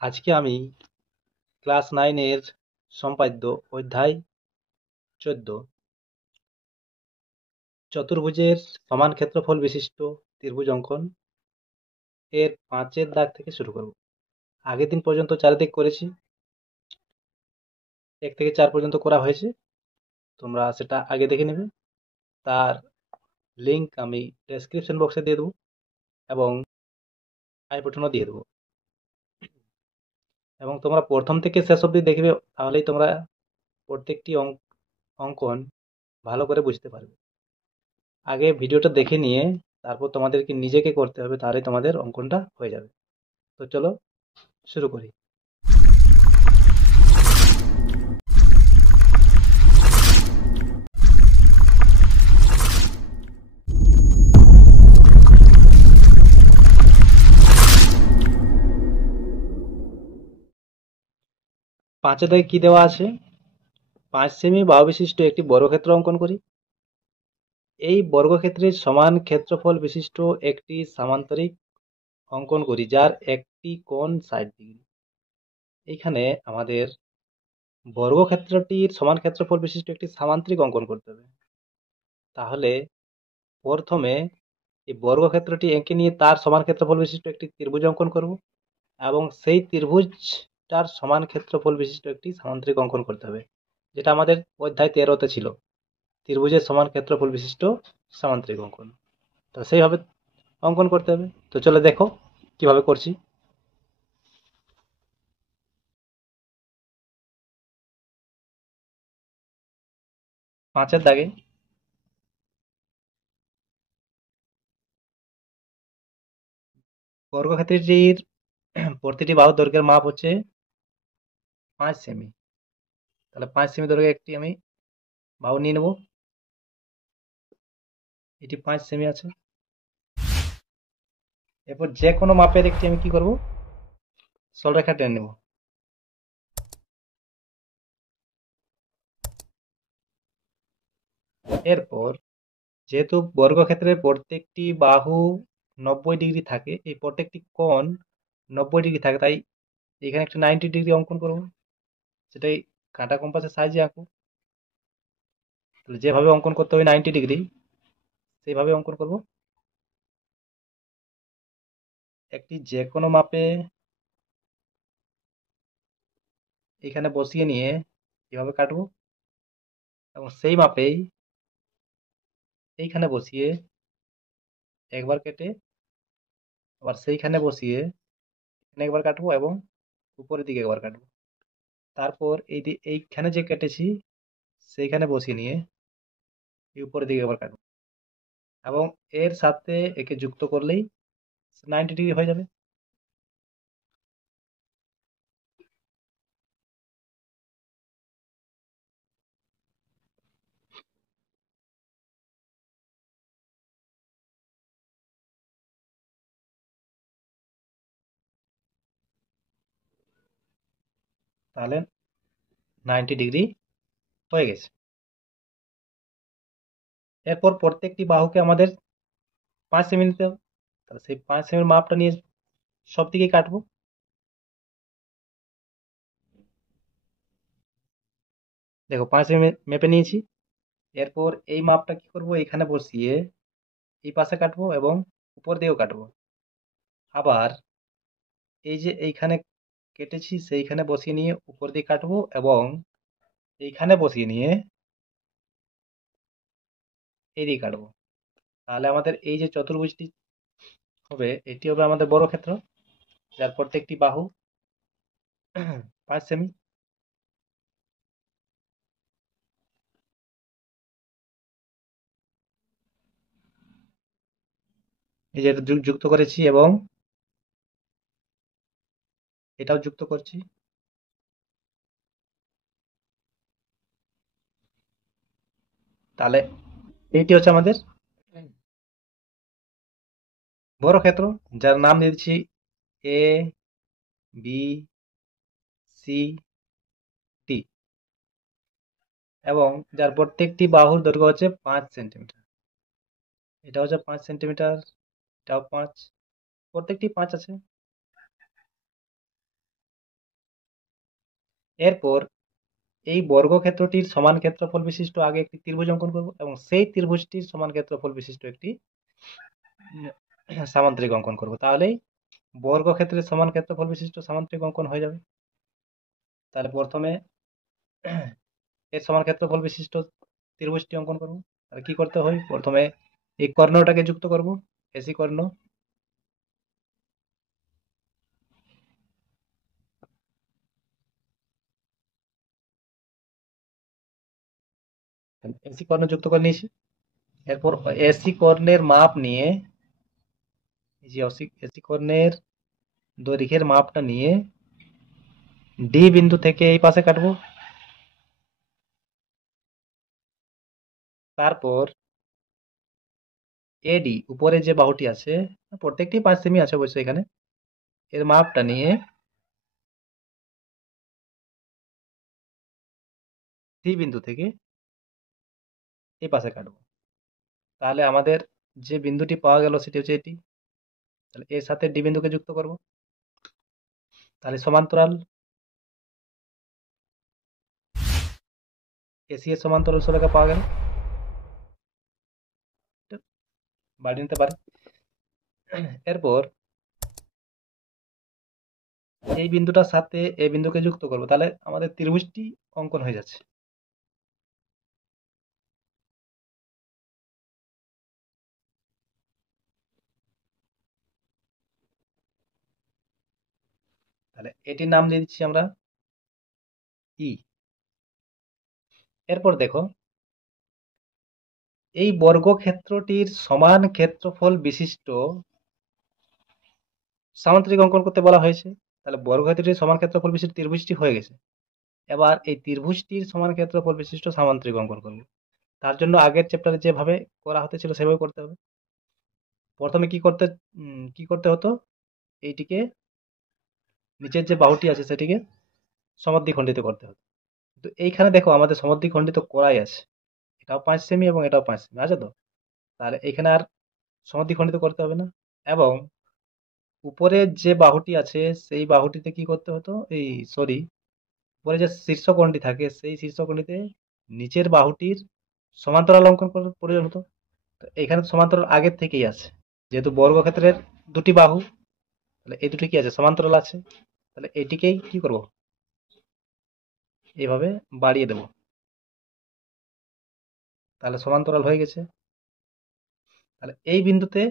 আজকে আমি ক্লাস 9 এর সম্পাদ্য অধ্যায় 14 চতুর্ভুজের সমান ক্ষেত্রফল বিশিষ্ট ত্রিভুজ অঙ্কন এর 5 দাগ থেকে শুরু করব। আগের দিন পর্যন্ত 4 দিক করেছি, 1 থেকে 4 পর্যন্ত করা হয়েছে, তোমরা সেটা আগে দেখে নেবে। তার লিংক আমি ডেসক্রিপশন বক্সে দিয়ে দেবো এবং আই বাটনও দিয়ে দেবো, এবং তোমরা প্রথম থেকে শেষ অবধি দেখবে, তাহলেই তোমরা প্রত্যেকটি অঙ্কন ভালো করে বুঝতে পারবে। আগে ভিডিওটা দেখে নিয়ে তারপর তোমাদেরকে নিজেকে করতে হবে, তাহলে তোমাদের অঙ্কনটা হয়ে যাবে। তো চলো শুরু করি। 5 দাগে কি দেওয়া আছে? 5 সেমি বাহু বিশিষ্ট একটি বর্গক্ষেত্র অঙ্কন করি। এই বর্গক্ষেত্রের সমান ক্ষেত্রফল বিশিষ্ট একটি সামান্তরিক অঙ্কন করি যার একটি কোণ 60 ডিগ্রি। এইখানে আমাদের বর্গক্ষেত্রটির সমান ক্ষেত্রফল বিশিষ্ট একটি সামান্তরিক অঙ্কন করতে হবে। তাহলে প্রথমে এই বর্গক্ষেত্রটি এঁকে নিয়ে তার সমান ক্ষেত্রফল বিশিষ্ট একটি ত্রিভুজ অঙ্কন করব, এবং সেই ত্রিভুজটার সমান ক্ষেত্রফল বিশিষ্ট একটি সামান্তরিক অঙ্কন করতে হবে, যেটা আমাদের অধ্যায় 13-তে ছিল, ত্রিভুজের সমান ক্ষেত্রফল বিশিষ্ট সামান্তরিক অঙ্কন। তো সেইভাবে অঙ্কন করতে হবে। তো চলে দেখো কিভাবে করছি। 5 দাগে বর্গক্ষেত্রটির প্রতিটি বাহুর দৈর্ঘ্যের মাপ হচ্ছে 5 সেমি। তাহলে 5 সেমি দৈর্ঘ্যের একটি আমি বাহু নিয়ে নেব। এটি 5 সেমি আছে। এরপর যে কোনো মাপের একটি আমি কি করব, সরলরেখা টেনে নেব। এরপর যেহেতু বর্গক্ষেত্রের প্রত্যেকটি বাহু 90 ডিগ্রি থাকে, এই প্রত্যেকটি কোণ 90 ডিগ্রি থাকে, তাই এখানে একটা 90 ডিগ্রি অঙ্কন করব। সেটাই কাঁটা কম্পাসের সাহায্যে আঁকবো। তাহলে যেভাবে অঙ্কন করতে হবে 90 ডিগ্রি, সেইভাবে অঙ্কন করব। একটি যে কোনো মাপে এখানে বসিয়ে নিয়ে এভাবে কাটবো, এবং সেই মাপেই এইখানে বসিয়ে একবার কেটে আবার সেইখানে বসিয়ে এখানে একবার কাটবো এবং উপরের দিকে একবার কাটবো। তারপর এইখানে যে কেটেছি সেইখানে বসিয়ে নিয়ে এই উপরের দিকে একবার কাটবো, এবং এর সাথে একে যুক্ত করলেই 90 ডিগ্রি হয়ে যাবে। তাহলে 90 ডিগ্রি হয়ে গেছে। এরপর প্রত্যেকটি বাহুকে আমাদের 5 সেমি নিতে হবে। তাহলে সেই 5 সেমির মাপটা নিয়ে সব দিকেই কাটবো। দেখো 5 সেমি মেপে নিয়েছি। এরপর এই মাপটা কি করব, এখানে বসিয়ে এই পাশে কাটবো এবং উপর দিকেও কাটবো। আবার এই যে এইখানে কেটেছি সেইখানে বসিয়ে নিয়ে উপর দিয়ে কাটবো, এবং এইখানে বসিয়ে নিয়ে এইদিকে কাটবো। তাহলে আমাদের এই যে চতুর্ভুজটি হবে, এটি হবে আমাদের বর্গক্ষেত্র, যার প্রত্যেকটি বাহু 5 সেমি। এই যে এটা যুক্ত করেছি এবং এটাও যুক্ত করছি। তাহলে এইটি হচ্ছে আমাদের বর্গক্ষেত্র, যার নাম দিয়েছি এ বি সি ডি, এবং যার প্রত্যেকটি বাহুর দৈর্ঘ্য হচ্ছে 5 সেন্টিমিটার। এটা হচ্ছে 5 সেন্টিমিটার, এটাও 5, প্রত্যেকটি 5 আছে। এরপর এই বর্গক্ষেত্রটির সমান ক্ষেত্রফল বিশিষ্ট আগে একটি ত্রিভুজ অঙ্কন করব এবং সেই ত্রিভুজটির সমান ক্ষেত্রফল বিশিষ্ট একটি সামান্তরিক অঙ্কন করব। তাহলেই বর্গক্ষেত্রের সমান ক্ষেত্রফল বিশিষ্ট সামান্তরিক অঙ্কন হয়ে যাবে। তাহলে প্রথমে এর সমান ক্ষেত্রফল বিশিষ্ট ত্রিভুজটি অঙ্কন করব। তাহলে কি করতে হয়, প্রথমে এই কর্ণটাকে যুক্ত করব, এসি কর্ণ। এসি কর্ণ যুক্ত করে নিয়েছি। এরপর এসি কর্ণের মাপ নিয়ে, এই যে এসি কর্ণের দৈর্ঘ্যের মাপটা নিয়ে ডি বিন্দু থেকে এই পাশে কাটবো। তারপর এডি উপরে যে বাহুটি আছে, প্রত্যেকটি 5 সেমি আছে অবশ্যই এখানে, এর মাপটা নিয়ে সি বিন্দু থেকে এই পাশে কাটবো। তাহলে আমাদের যে বিন্দুটি পাওয়া গেল সেটি হচ্ছে এটি। তাহলে এর সাথে ডি বিন্দুকে যুক্ত করব। তাহলে সমান্তরাল এসি এর সমান্তরাল সরেখা পাওয়া গেল। বাড়িয়ে নিতে পারে। এরপর এই বিন্দুটার সাথে এই বিন্দুকে যুক্ত করব। তাহলে আমাদের ত্রিভুজটি অঙ্কন হয়ে যাচ্ছে। তাহলে এটির নাম দিয়ে দিচ্ছি আমরা ই। এরপর দেখো, এই বর্গক্ষেত্রটির সমান ক্ষেত্রফল বিশিষ্ট সামান্তরিক অঙ্কন করতে বলা হয়েছে। তাহলে বর্গক্ষেত্রটির সমান ক্ষেত্রফল বিশিষ্ট ত্রিভুজটি হয়ে গেছে। এবার এই ত্রিভুজটির সমান ক্ষেত্রফল বিশিষ্ট সামান্তরিক অঙ্কন করব। তার জন্য আগের চ্যাপ্টারে যেভাবে করা হতেছিল সেভাবে করতে হবে। প্রথমে কি করতে হতো, এইটিকে নিচের যে বাহুটি আছে সেটিকে সমদ্বিখণ্ডিত করতে হতো। তো এইখানে দেখো আমাদের সমদ্বিখণ্ডিত করাই আছে, এটাও 5 সেমি এবং এটাও 5 সেমি আছে। তো তাহলে এখানে আর সমদ্বিখণ্ডিত করতে হবে না। এবং উপরে যে বাহুটি আছে সেই বাহুটিতে কি করতে হতো, এই সরি, উপরে যে শীর্ষকোণটি থাকে সেই শীর্ষকোণটিতে নিচের বাহুটির সমান্তরাল অঙ্কন করার প্রয়োজন হতো। তো এখানে সমান্তরাল আগের থেকেই আছে, যেহেতু বর্গক্ষেত্রের দুটি বাহু, তাহলে এই দুটি কি আছে, সমান্তরাল আছে। তাহলে এটিকেই কি করব, এইভাবে বাড়িয়ে দেব। তাহলে সমান্তরাল হয়ে গেছে। তাহলে এই বিন্দুতে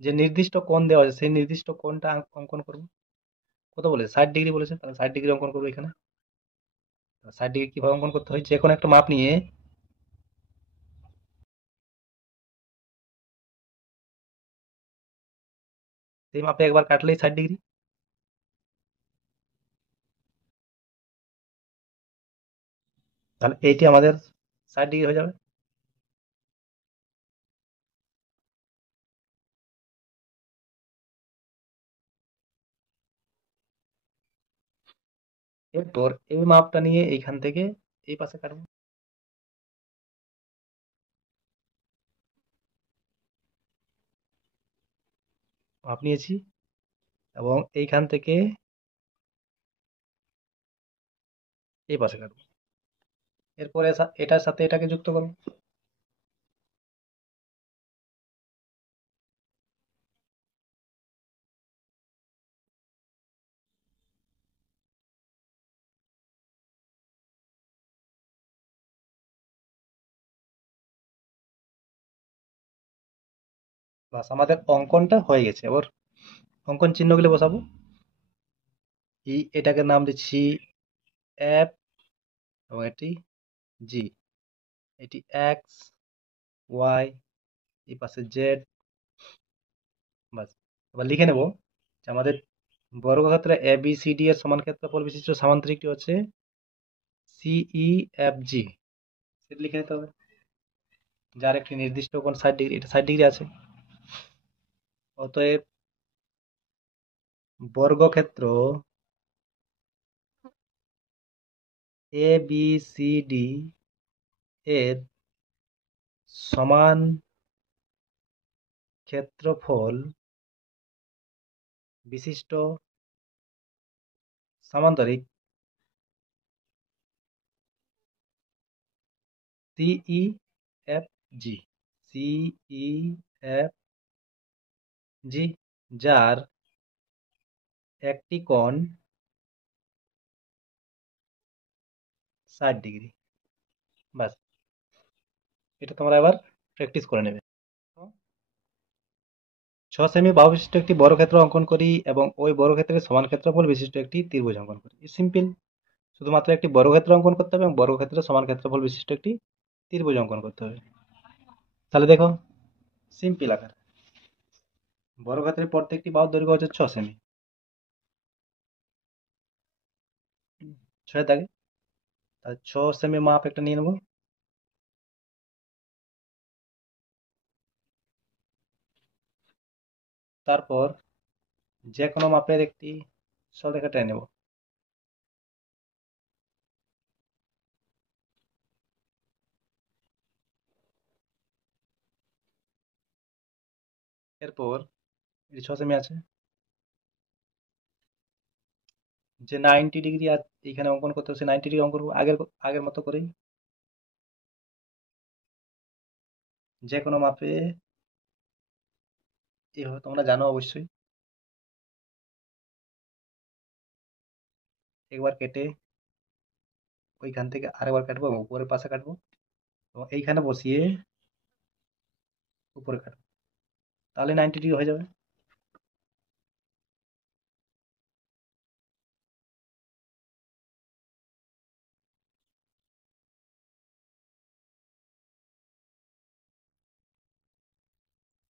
যে নির্দিষ্ট কোণ দেওয়া আছে সেই নির্দিষ্ট কোণটা অঙ্কন করব। কত বলেছে, 60 ডিগ্রি বলেছে। তাহলে 60 ডিগ্রি অঙ্কন করবো এখানে। 60 ডিগ্রি কিভাবে অঙ্কন করতে হয়, যে কোনো একটা মাপ নিয়ে সেই মাপে একবার কাটলেই 60 ডিগ্রি। তাহলে এইটি আমাদের 60 ডিগ্রি হয়ে যাবে। এরপর এই মাপটা নিয়ে এইখান থেকে এই পাশে কাটবো। মাপ নিয়েছি এবং এইখান থেকে এই পাশে কাটবো। এরপরে এটার সাথে এটাকে যুক্ত করবো। বাস, আমাদের অঙ্কনটা হয়ে গেছে। এবার অঙ্কন চিহ্নগুলো বসাবো। এটাকে নাম দিচ্ছি এফ এবং এটি জি, এটি এক্স, ওয়াই, এই পাশে জেড। বাস, এবার লিখে নেব যে আমাদের বর্গক্ষেত্রে এ বি সি ডি এর সমান ক্ষেত্রফল বিশিষ্ট সামান্তরিকটি হচ্ছে সিই এফ জি। সেটা লিখে নিতে হবে, যার একটি নির্দিষ্ট কোণ 60 ডিগ্রি, এটা 60 ডিগ্রি আছে। অতএব বর্গক্ষেত্র এ বি সি ডি এর সমান ক্ষেত্রফল বিশিষ্ট সামান্তরিক সিই এফ জি, সিই এফ জি, যার একটি কোণ 60 ডিগ্রি। বাস, এটা তোমরা এবার প্র্যাকটিস করে নেবে। 6 সেমি বাহু বিশিষ্ট একটি বর্গক্ষেত্র অঙ্কন করি এবং ওই বর্গক্ষেত্রের সমান ক্ষেত্রফল বিশিষ্ট একটি ত্রিভুজ অঙ্কন করি। সিম্পল, শুধুমাত্র একটি বর্গক্ষেত্র অঙ্কন করতে হবে এবং বর্গক্ষেত্রের সমান ক্ষেত্রফল বিশিষ্ট একটি ত্রিভুজ অঙ্কন করতে হবে। তাহলে দেখো, সিম্পল আকার, বর্গক্ষেত্রের প্রত্যেকটি বাহুর দৈর্ঘ্য হচ্ছে 6 সেমি। 6 দাগে, তাহলে 6 সেমি মাপ একটা নিয়ে নেবো। তারপর যে কোনো মাপের একটি সরলরেখা টেনে নেব। এরপর এই 6 সেমি আছে, যে 90 ডিগ্রি এখানে অঙ্কন করতে হচ্ছে, 90 ডিগ্রি অঙ্কন করবো আগের আগের মতো করেই। যে কোনো মাপে এইভাবে তোমরা জানো অবশ্যই। একবার কেটে ওইখান থেকে আরেকবার কাটবো এবং উপরের পাশে কাটবো এবং এইখানে বসিয়ে উপরে কাটবো, তাহলে 90 ডিগ্রি হয়ে যাবে।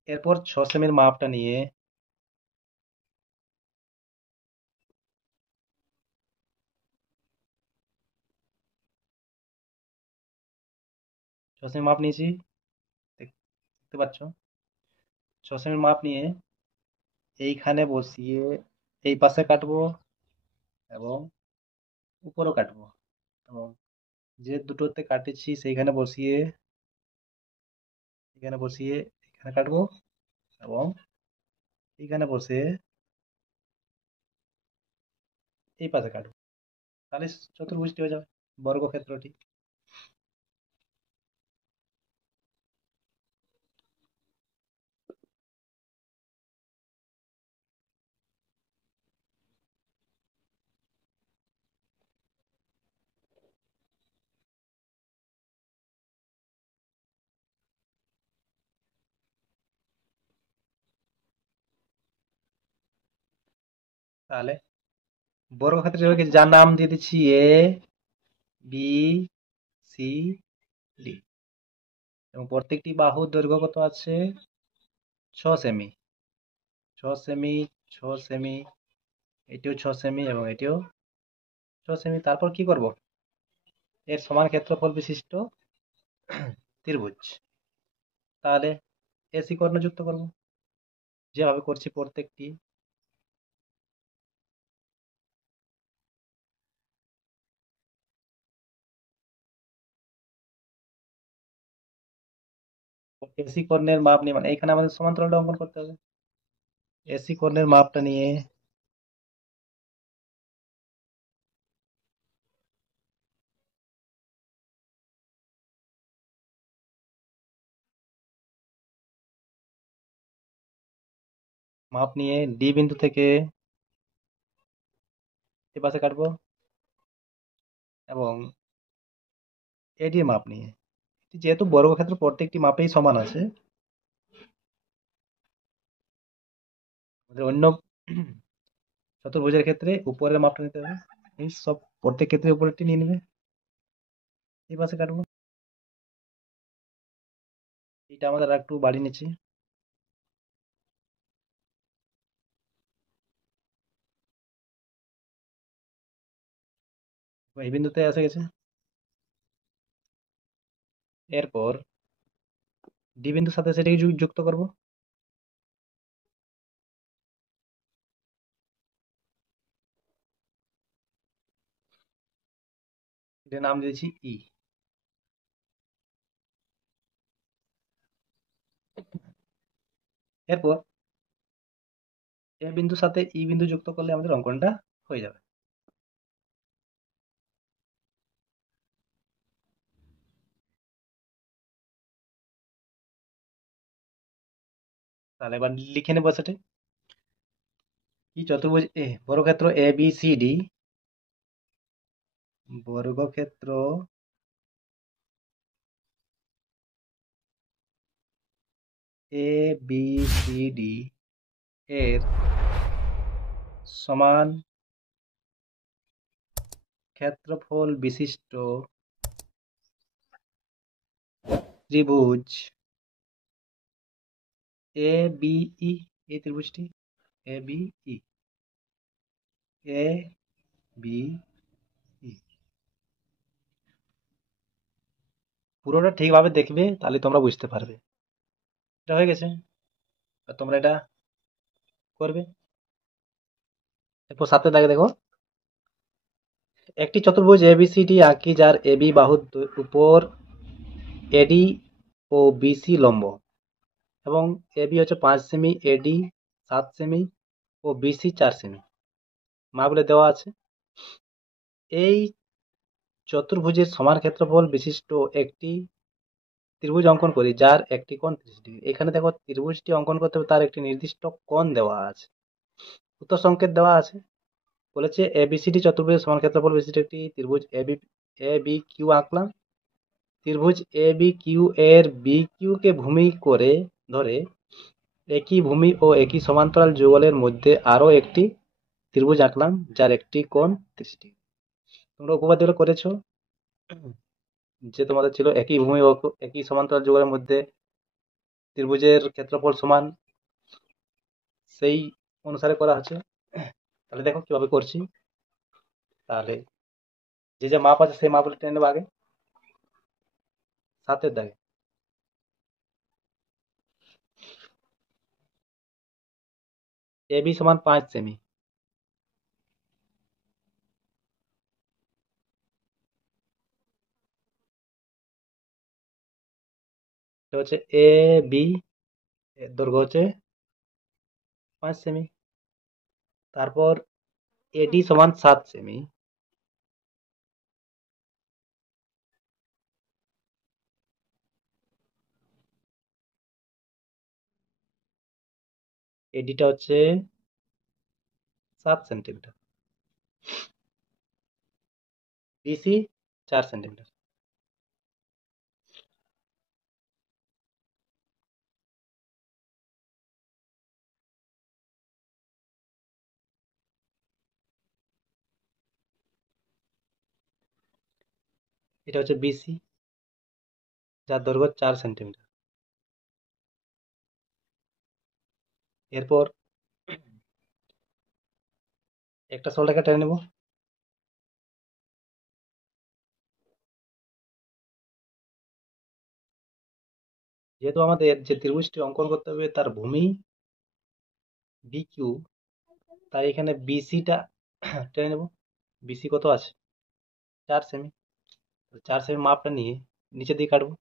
এরপর 6 সেমির মাপটা নিয়ে 6 সেমি মাপ নিয়েছি, দেখতে পাচ্ছ। 6 সেমির মাপ নিয়ে এইখানে বসিয়ে এই পাশে কাটবো এবং উপরেও কাটবো এবং যে দুটোতে কাটেছি সেইখানে বসিয়ে এখানে বসিয়ে এখানে কাটবো এবং এইখানে বসে এই পাশে কাটবো, তাহলে চতুর্ভুজটি হয়ে যাবে, বর্গক্ষেত্রটি। তাহলে বর্গক্ষেত্র হয়ে গেছে, যার নাম দিয়ে দিচ্ছি এ বি সি ডি এবং প্রত্যেকটি বাহুর দৈর্ঘ্য কত আছে? 6 সেমি। 6 সেমি, 6 সেমি, এটিও 6 সেমি এবং এটিও 6 সেমি। তারপর কি করব? এর সমান ক্ষেত্রফল বিশিষ্ট ত্রিভুজ, তাহলে এসি কর্ণ যুক্ত করব, যেভাবে করছি প্রত্যেকটি। এসি কর্ণের মাপ নিয়ে, মানে এখানে আমাদের সমান্তরালটা অঙ্কন করতে হবে। এসি কর্ণের মাপটা নিয়ে ডি বিন্দু থেকে এ পাশে কাটবো এবং এডি এর মাপ নিয়ে, যেহেতু বর্গক্ষেত্র প্রত্যেকটি মাপেই সমান আছে, আমাদের অন্য চতুর্ভুজের ক্ষেত্রে উপরের মাপটা নিতে হবে। এই সব প্রত্যেক ক্ষেত্রে উপরেরটি নিয়ে নেবে, এই পাশে কাটবো। এটা আমাদের আর একটু বাড়িয়ে নিচ্ছি, এই বিন্দুতে এসে গেছে। এরপর ডি বিন্দুর সাথে সেটাকে যুক্ত করব, এটার নাম দিয়েছি ই। এরপর এ বিন্দুর সাথে ই বিন্দু যুক্ত করলে আমাদের অঙ্কনটা হয়ে যাবে। তাহলে এবার লিখে নেবো সেটা। কি চতুর্ভুজ বর্গক্ষেত্র এ বি সি ডি, বর্গক্ষেত্র এ বি সি ডি এর সমান ক্ষেত্রফল বিশিষ্ট ত্রিভুজ এ বি ই, এই ত্রিভুজটি A B E, A B E, পুরোটা ঠিকভাবে দেখবে তাহলে তোমরা বুঝতে পারবে। এটা হয়ে গেছে, আর তোমরা এটা করবে। এরপর সাথে দাগে দেখো, একটি চতুর্ভুজ এবিসিডি আঁকি যার এবি বাহুর উপর এডি ও বিসি লম্ব, এবং এবি হচ্ছে 5 সেমি, এডি 7 সেমি ও বিসি 4 সেমি, মাপগুলো দেওয়া আছে। এই চতুর্ভুজের সমান ক্ষেত্রফল বিশিষ্ট একটি ত্রিভুজ অঙ্কন করি যার একটি কোণ 30 ডিগ্রি। এখানে দেখো ত্রিভুজটি অঙ্কন করতে হবে, তার একটি নির্দিষ্ট কোণ দেওয়া আছে, উত্তর সংকেত দেওয়া আছে। বলেছে এবিসিডি চতুর্ভুজের সমান ক্ষেত্রফল বিশিষ্ট একটি ত্রিভুজ এ বি কিউ আঁকলাম। ত্রিভুজ এ বি কিউ এর বি কিউ কে ভূমি করে ধরে একই ভূমি ও একই সমান্তরাল যুগলের মধ্যে আরো একটি ত্রিভুজ আঁকলাম যার একটি কোণ 30 ডিগ্রি। তোমরা উপপাদ্যটা করেছো যে তোমাদের ছিল একই ভূমি ও একই সমান্তরাল যুগলের মধ্যে ত্রিভুজের ক্ষেত্রফল সমান, সেই অনুসারে করা আছে। তাহলে দেখো কিভাবে করছি। তাহলে যে যে মাপ আছে সেই মাপগুলো টেনে নেবো আগে, সাতের দাগে। এ বি সমান 5 সেমি, এটা হচ্ছে এ বি, এর দৈর্ঘ্য হচ্ছে 5 সেমি। তারপর এডি সমান 7 সেমি, এডিটা হচ্ছে 7 সেন্টিমিটার, বিসি 4 সেন্টিমিটার। এটা হচ্ছে বিসি, যার দৈর্ঘ্য 4 সেন্টিমিটার। এরপর একটা সরলরেখা টেনে নেব। যেহেতু আমাদের যে ত্রিভুজটি অঙ্কন করতে হবে তার ভূমি বি কিউ, তাই এখানে বিসিটা টেনে নেব। বিসি কত আছে? 4 সেমি। 4 সেমি মাপটা নিয়ে নিচে দিয়ে কাটবো।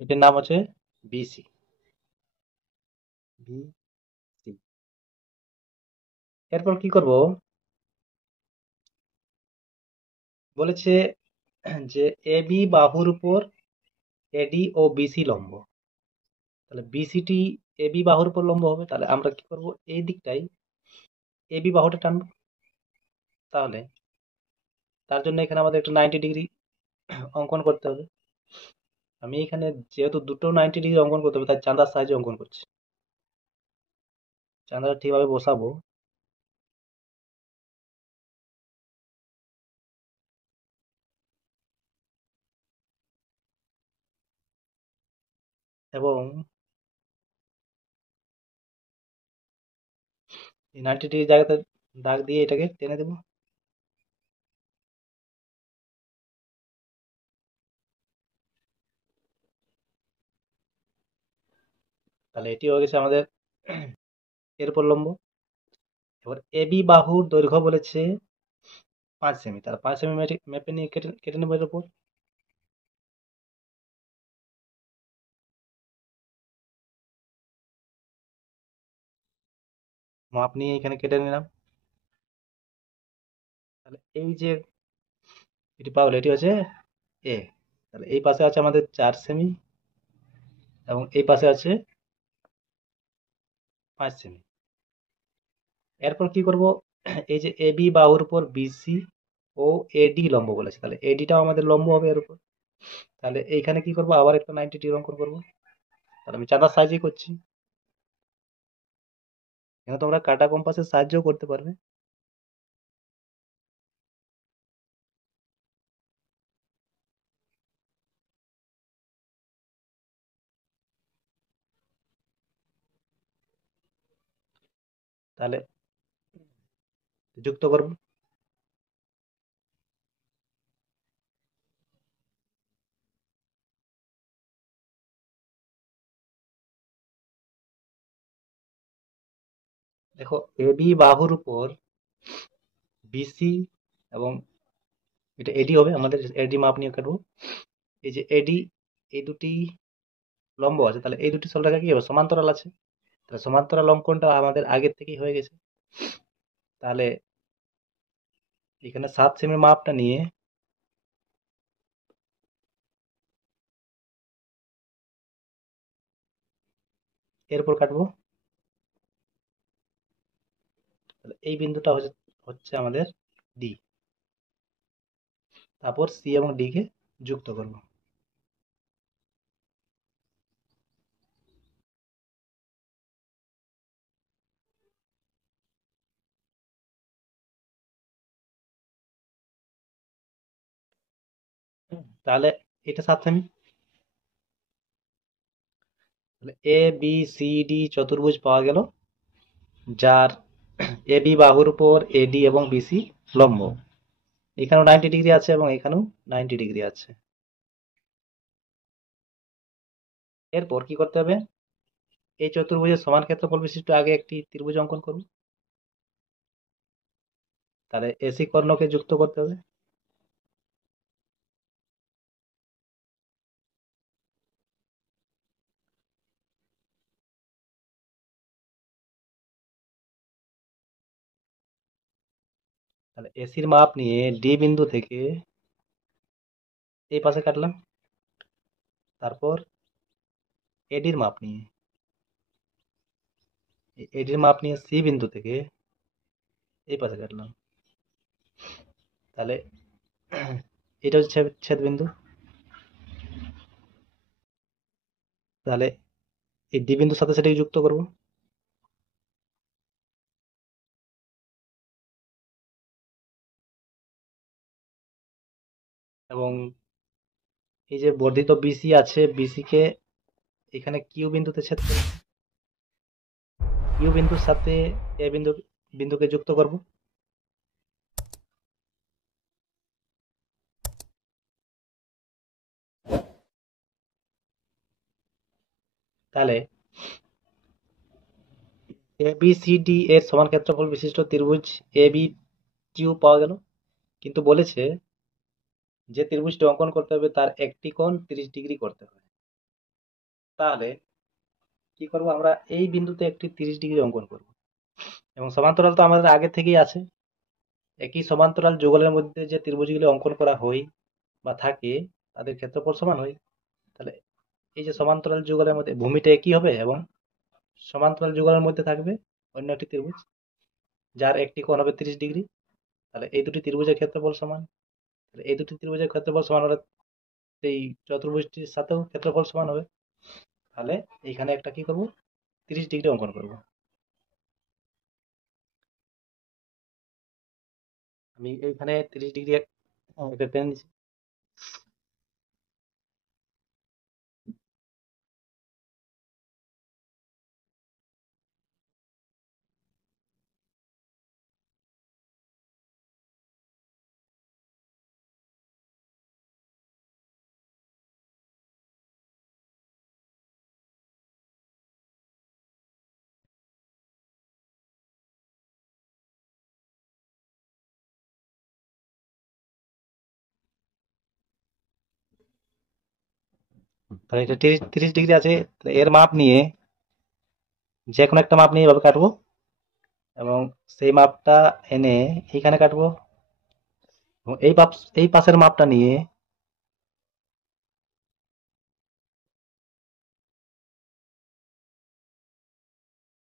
এটার নাম হচ্ছে বিসি, বিসি। এরপর কি করব, বলেছে যে এবি বাহুর উপর এডি ও বিসি লম্ব, তাহলে বিসিটি এবি বাহুর উপর লম্ব হবে। তাহলে আমরা কি করব, এই দিকটাই এবি বাহুটা টানবো। তাহলে তার জন্য এখানে আমাদের একটা 90 ডিগ্রি অঙ্কন করতে হবে। আমি এখানে যেহেতু দুটো 90 ডিগ্রি অঙ্কন করতে হবে, তাই চাঁদার সাহায্যে অঙ্কন করছি। চাঁদাটা ঠিকভাবে বসাবো। এবং এই 90 ডিগ্রি জায়গাতে দাগ দিয়ে এটাকে টেনে দেবো। তাহলে এটি হয়ে গেছে আমাদের এর উপর লম্ব। এবার এবি বাহুর দৈর্ঘ্য বলেছে 5 সেমি, তাহলে 5 সেমি মেপে নিয়ে কেটে কেটে নেবো এর উপর। মাপ নিয়ে এখানে কেটে নিলাম। তাহলে এই যে এটি পাবো এটি হচ্ছে এ। তাহলে এই পাশে আছে আমাদের 4 সেমি এবং এই পাশে আছে 5 সেমি। এরপর কি করব, এই যে এ বি বাহুর উপর বিসি ও এডি লম্ব বলেছে, তাহলে এডিটাও আমাদের লম্ব হবে এর উপর। তাহলে এইখানে কি করব, আবার একটা 90 ডিগ্রি অঙ্কন করব। তাহলে আমি চাঁদার সাহায্যে করছি। এখানে তোমরা কাটা কম্পাসের সাহায্যও করতে পারবে। তাহলে যুক্ত করব। দেখো এ বি বাহুর উপর বিসি এবং এটা এডি হবে, আমাদের এডি মাপ নিয়ে কাটবো। এই যে এডি, এই দুটি লম্ব আছে, তাহলে এই দুটি সরলরেখা কি হবে, সমান্তরাল আছে। তাহলে সমান্তরাল অঙ্কনটা আমাদের আগের থেকেই হয়ে গেছে। তাহলে এখানে 7 সেমি মাপটা নিয়ে এরপর কাটবো। তাহলে এই বিন্দুটা হচ্ছে আমাদের ডি। তারপর সি এবং ডি কে যুক্ত করব। তাহলে এটা 7 সেমি। তাহলে এ বি সি ডি চতুর্ভুজ পাওয়া গেল, যার এ বি বাহুর উপর এডি এবং বিসি লম্ব। এখানেও 90 ডিগ্রি আছে এবং এখানেও 90 ডিগ্রি আছে। এরপর কি করতে হবে, এই চতুর্ভুজের সমান ক্ষেত্রফল বিশিষ্ট আগে একটি ত্রিভুজ অঙ্কন করব। তাহলে এসি কর্ণকে যুক্ত করতে হবে। তাহলে এসির মাপ নিয়ে ডি বিন্দু থেকে এই পাশে কাটলাম। তারপর এডির মাপ নিয়ে এডির মাপ নিয়ে সি বিন্দু থেকে এই পাশে কাটলাম। তাহলে এটা হচ্ছে ছেদ বিন্দু। তাহলে এই ডি বিন্দুর সাথে সেটাকে যুক্ত করব। এবং এই যে বর্ধিত বিসি আছে, বিসি কে এখানে কিউ বিন্দুতে ছেদ করব। কিউ বিন্দুর সাথে এ বিন্দুকে যুক্ত করব। তাহলে এ বি সি ডি এর সমান ক্ষেত্রফল বিশিষ্ট ত্রিভুজ এ বি কিউ পাওয়া গেল। কিন্তু বলেছে যে ত্রিভুজটি অঙ্কন করতে হবে তার একটি কোণ 30 ডিগ্রি করতে হবে। তাহলে কি করব, আমরা এই বিন্দুতে একটি 30 ডিগ্রি অঙ্কন করব। এবং সমান্তরাল তো আমাদের আগে থেকেই আছে। একই সমান্তরাল যুগলের মধ্যে যে ত্রিভুজগুলি অঙ্কন করা হয় বা থাকে তাদের ক্ষেত্রফল সমান হয়। তাহলে এই যে সমান্তরাল যুগলের মধ্যে ভূমিটা একই হবে এবং সমান্তরাল যুগলের মধ্যে থাকবে অন্য একটি ত্রিভুজ, যার একটি কোণ হবে 30 ডিগ্রি। তাহলে এই দুটি ত্রিভুজের ক্ষেত্রফল সমান। তাহলে এই দুটি ত্রিভুজের ক্ষেত্রফল সমান হলে এই চতুর্ভুজটির সাথেও ক্ষেত্রফল সমান হবে। তাহলে এইখানে একটা কি করব, 30 ডিগ্রি অঙ্কন করব। আমি এইখানে 30 ডিগ্রি একটা টেনে নিচ্ছি। তাহলে এটা 30 ডিগ্রি আছে। তাহলে এর মাপ নিয়ে যে কোনো একটা মাপ নিয়ে এভাবে কাটবো। এবং সেই মাপটা এনে এইখানে কাটবো, এবং এই পাশের মাপটা নিয়ে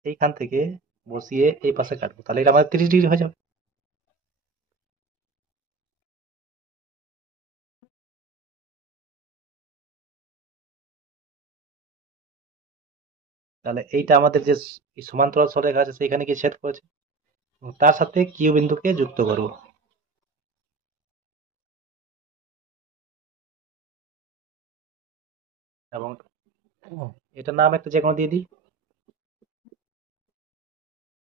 এইখান থেকে বসিয়ে এই পাশে কাটবো, তাহলে এটা আমাদের 30 ডিগ্রি হয়ে যাবে। তাহলে এইটা আমাদের যে সমান্তরাল সরলরেখা আছে সেইখানে গিয়ে ছেদ করেছে, এবং তার সাথে কিউ বিন্দুকে যুক্ত করবো। এবং এটার নাম একটা যে কোনো দিয়ে দিই,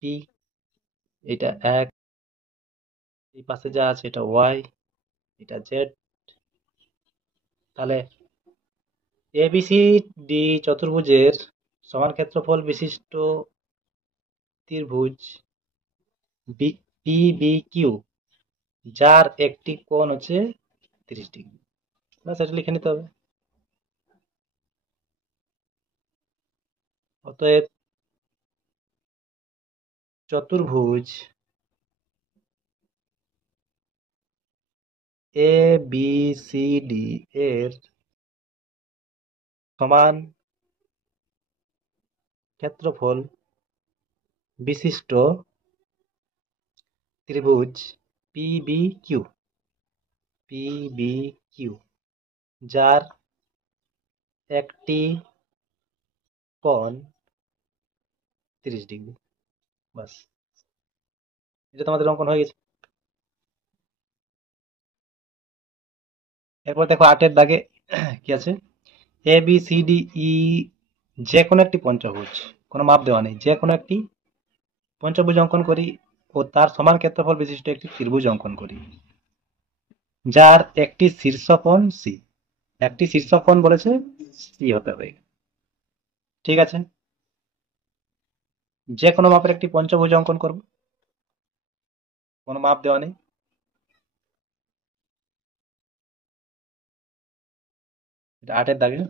পি। এটা এক, এই পাশে যা আছে এটা ওয়াই, এটা জেড। তাহলে এবিসি ডি চতুর্ভুজের সমান ক্ষেত্রফল বিশিষ্ট ত্রিভুজ পি বি কিউ, যার একটি কোণ হচ্ছে 30 ডিগ্রি। ব্যাস, এটা লিখে নিতে হবে। অতএব চতুর্ভুজ এ বি সি ডি এর সমান ক্ষেত্রফল বিশিষ্ট ত্রিভুজ P B Q, P B Q, যার একটি কোণ 30 ডিগ্রি। বাস, এটা তোমাদের অঙ্কন হয়ে গেছে। এরপর দেখো 8-এর দাগে কি আছে, A B C D E, যে কোনো একটি পঞ্চভুজ, কোনো মাপ দেওয়া নেই, যে কোনো একটি পঞ্চভুজ অঙ্কন করি ও তার সমান ক্ষেত্রফল বিশিষ্ট একটি ত্রিভুজ অঙ্কন করি, যার একটি শীর্ষকোণ সি। একটি শীর্ষকোণ বলেছে, সি হতে হবে। ঠিক আছে, যে কোনো মাপের একটি পঞ্চভুজ অঙ্কন করব, কোনো মাপ দেওয়া নেই। এটা 8-এর দাগে।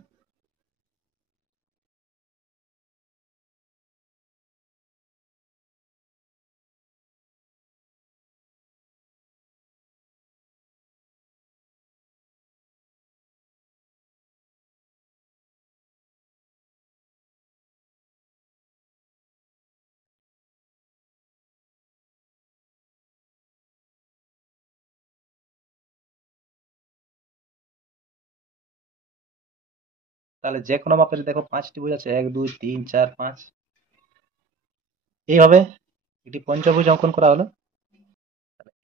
তাহলে যে কোনো মাপের দেখো 5টি ত্রিভুজ আছে, 1 2 3 4 5, এইভাবে একটি পঞ্চভুজ অঙ্কন করা হলো।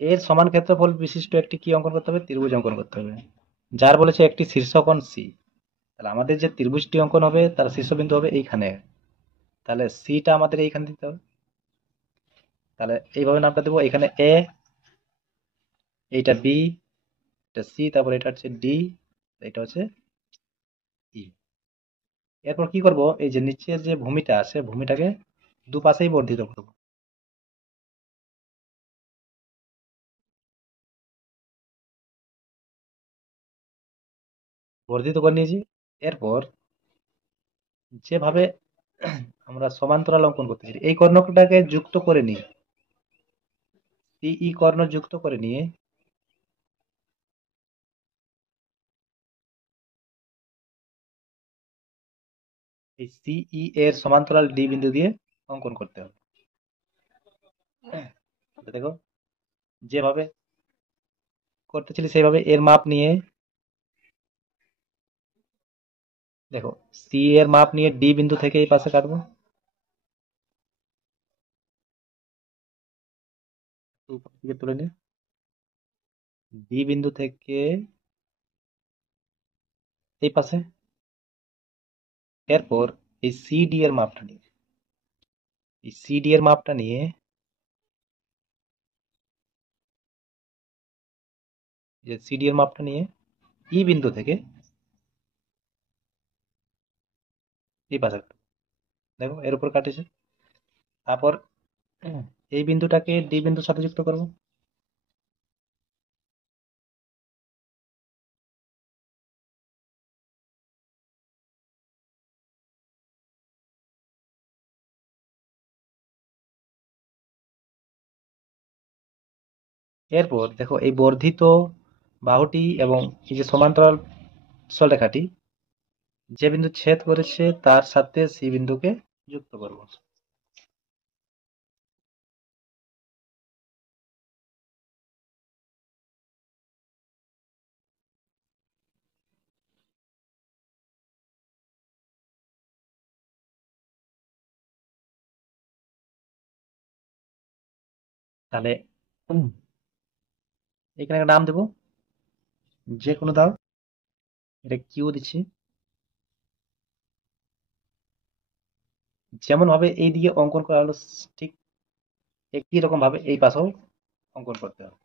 এর সমান ক্ষেত্রফল বিশিষ্ট একটি কি অঙ্কন করতে হবে, ত্রিভুজ অঙ্কন করতে হবে, যার বলেছে একটি শীর্ষকোণ সি। তাহলে আমাদের যে ত্রিভুজটি অঙ্কন হবে তার শীর্ষবিন্দু হবে এইখানে, তাহলে সিটা আমাদের এইখানে দিতে হবে। তাহলে এইভাবে নামটা দেবো, এখানে এ, এইটা বি, এটা সি, তারপর এটা হচ্ছে ডি, এটা হচ্ছে ই। এরপর কি করব, এই যে নিচের যে ভূমিটা আছে ভূমিটাকে দুপাশেই বর্ধিত করব। বর্ধিত করে নিয়েছি। এরপর যেভাবে আমরা সমান্তরাল অঙ্কন করতেছি এই কর্ণটাকে যুক্ত করে নিই, সিই কর্ণ যুক্ত করে নিয়ে এই সিই এর সমান্তরাল ডি বিন্দু দিয়ে অঙ্কন করতে হবে। দেখো, যেভাবে করতেছিলি সেইভাবে এর মাপ নিয়ে, দেখো সি এর মাপ নিয়ে ডি বিন্দু থেকে এই পাশে কাটবো, উপর দিকে তুলে নিয়ে ডি বিন্দু থেকে এই পাশে। এরপর এই সিডি এর মাপটা নিয়ে, এই সিডি এর মাপটা নিয়ে যে সিডি এর মাপটা নিয়ে ই বিন্দু থেকে এই পাশে কাটবো। দেখো এর উপর কাটেছে। তারপর এই বিন্দুটাকে ডি বিন্দুর সাথে যুক্ত করব। এরপর দেখো এই বর্ধিত বাহুটি এবং এই যে সমান্তরাল সরলরেখাটি যে বিন্দু ছেদ করেছে তার সাথে সি বিন্দুকে যুক্ত করব। তাহলে এখানে একটা নাম দেবো, যে কোনো দাও, এটা কিউ দিচ্ছি। যেমন ভাবে এই দিকে অঙ্কন করা হলো ঠিক একই রকম ভাবে এই পাশেও অঙ্কন করতে হবে।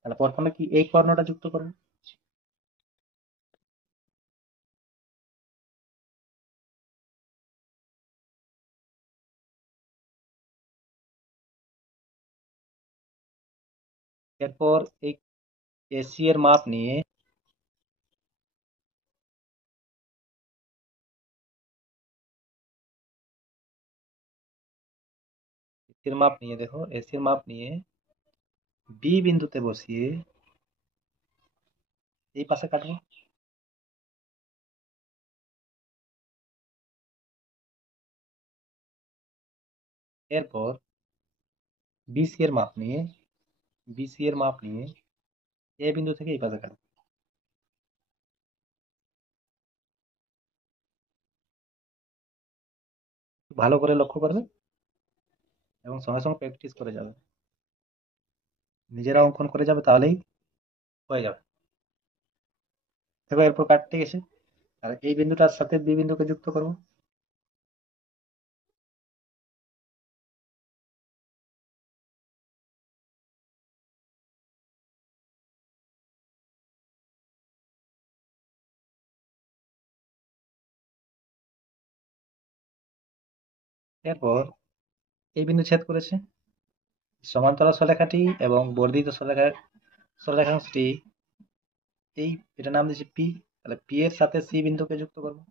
তাহলে প্রথমে কি এই কর্ণটা যুক্ত করবো। এরপর এই এসি এর মাপ নিয়ে এসির মাপ নিয়ে দেখো এসির মাপ নিয়ে বি বিন্দুতে বসিয়ে এই পাশে কাটবো। এরপর বিসি এর মাপ নিয়ে বিসি এর মাপ নিয়ে এ বিন্দু থেকে এই পাশে কাটবো। ভালো করে লক্ষ্য করবে এবং সঙ্গে সঙ্গে প্র্যাকটিস করে যাবে, নিজেরা অঙ্কন করে যাবে, তাহলেই হয়ে যাবে। দেখো এরপর কাটতে গেছে, আর এই বিন্দুটার সাথে বি বিন্দুকে যুক্ত করবো। এরপর এই বিন্দু ছেদ করেছে, সমান্তরাল সরলরেখাটি এবং বর্ধিত সরলরেখাংশটি এই, এটা নাম দিয়েছি পি, তাহলে পি এর সাথে সি বিন্দুকে যুক্ত করবো।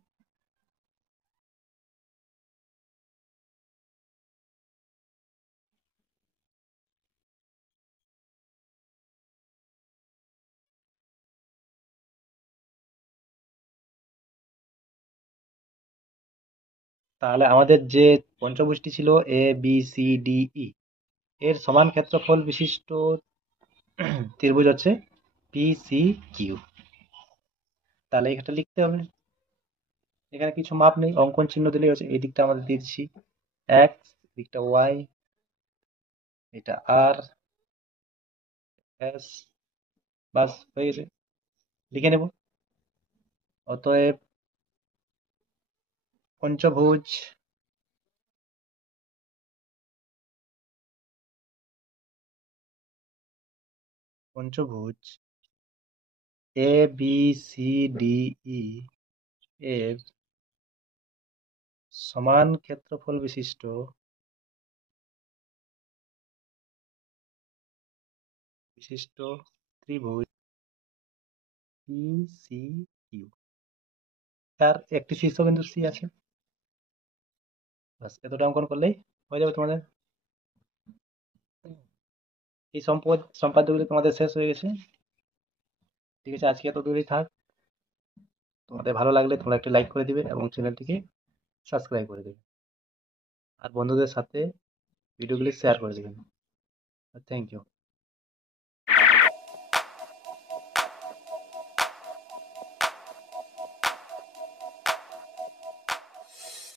তাহলে আমাদের যে পঞ্চভুজটি ছিল A B C D E, এর সমান ক্ষেত্রফল বিশিষ্ট ত্রিভুজ হচ্ছে পি সি কিউ। তাহলে এটা লিখতে হবে, এখানে কিছু মাপ নেই, অঙ্কন চিহ্ন দিলেই হচ্ছে। এই দিকটা আমাদের দিয়ে দিচ্ছি এক্স, দিকটা ওয়াই, এটা আর, এস, বাস হয়ে গেছে, লিখে নেব। অতএব পঞ্চভুজ পঞ্চভুজ A B C D E এর সমান ক্ষেত্রফল বিশিষ্ট ত্রিভুজ পি সি কিউ, তার একটি শীর্ষবিন্দু সি আছে। বাস এতটা অঙ্কন করলেই হয়ে যাবে তোমাদের। এই সম্পাদ্যগুলি তোমাদের শেষ হয়ে গেছে। ঠিক আছে, আজকে এত দূরেই থাক। তোমাদের ভালো লাগলে তোমরা একটি লাইক করে দিবে এবং চ্যানেলটিকে সাবস্ক্রাইব করে দেবে, আর বন্ধুদের সাথে ভিডিওগুলি শেয়ার করে দেবেন। Thank you.